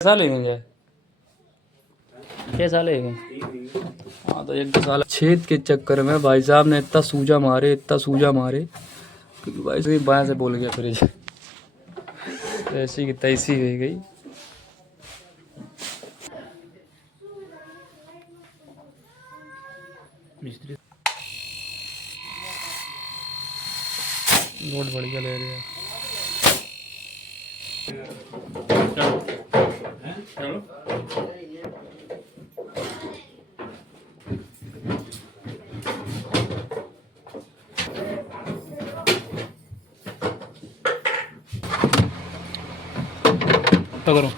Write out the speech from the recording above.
कैसा लेंगे, कैसा लेंगे? हाँ तो 1 साल छेद के चक्कर में भाई साहब ने इतना सूजा मारे, इतना सूजा मारे क्योंकि भाई साहब बाएं से बोल गया फ्रिज, ऐसी की तैसी हो गई। मिस्त्री लोड बढ़िया ले रहे हैं। चलो तो करो